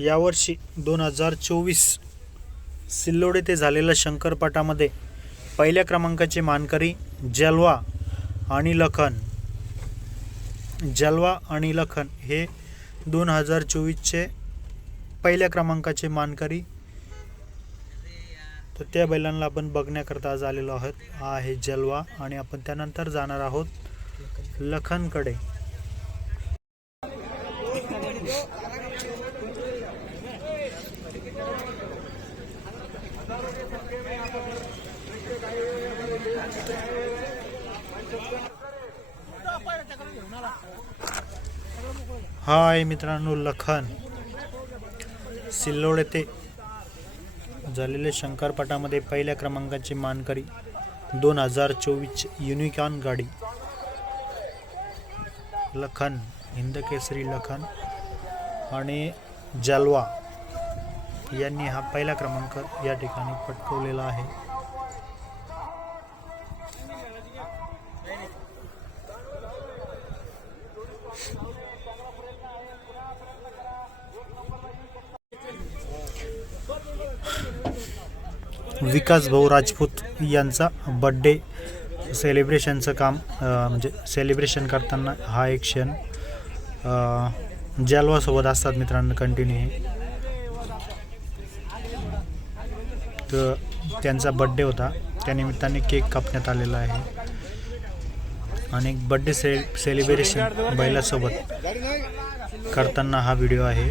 यावर्षी दोन हजार चोवीस सिल्लोड येथे झालेल्या शंकरपाटामध्ये पहिल्या क्रमांकाचे मानकरी जलवा आणि लखन जलवा आणि लखन हे दोन हजार चोवीसचे पहिल्या क्रमांकाचे मानकरी तर त्या बैलांना आपण बघण्याकरता आज आलेलो आहोत आहे जलवा आणि आपण त्यानंतर जाणार आहोत लखनकडे हाय मित्रांनो लखन सिल्लोड येथे झालेल्या शंकरपटामध्ये पहिल्या क्रमांकाची मानकरी दोन हजार चोवीस युनिकॉन गाडी लखन हिंदकेसरी लखन आणि जलवा यांनी हा पहिला क्रमांक या ठिकाणी पटकवलेला आहे विकास भाऊ राजपूत यांचा बड्डे सेलिब्रेशनचं काम म्हणजे सेलिब्रेशन करताना हा एक क्षण सोबत असतात मित्रांनो कंटिन्यू तर त्यांचा बड्डे होता त्यानिमित्ताने केक कापण्यात आलेला आहे आणि बड्डे से सेलिब्रेशन बैलासोबत करताना हा व्हिडिओ आहे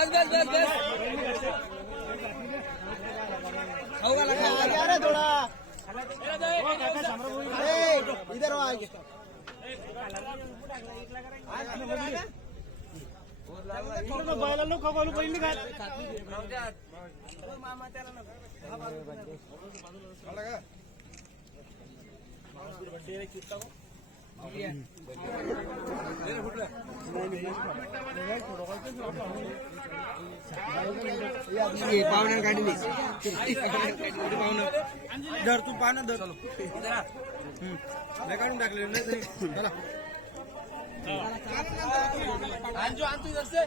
बस बस बस बस हो लगा आगे रे थोड़ा अरे इधर आगे काय मामा त्याला पाहुण्या काढली पाहुणं धर तू पाहणं धर नाही काढून टाकले नाही अंजू अंजू जसे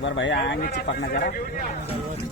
बर भाई आणि चिपकना जरा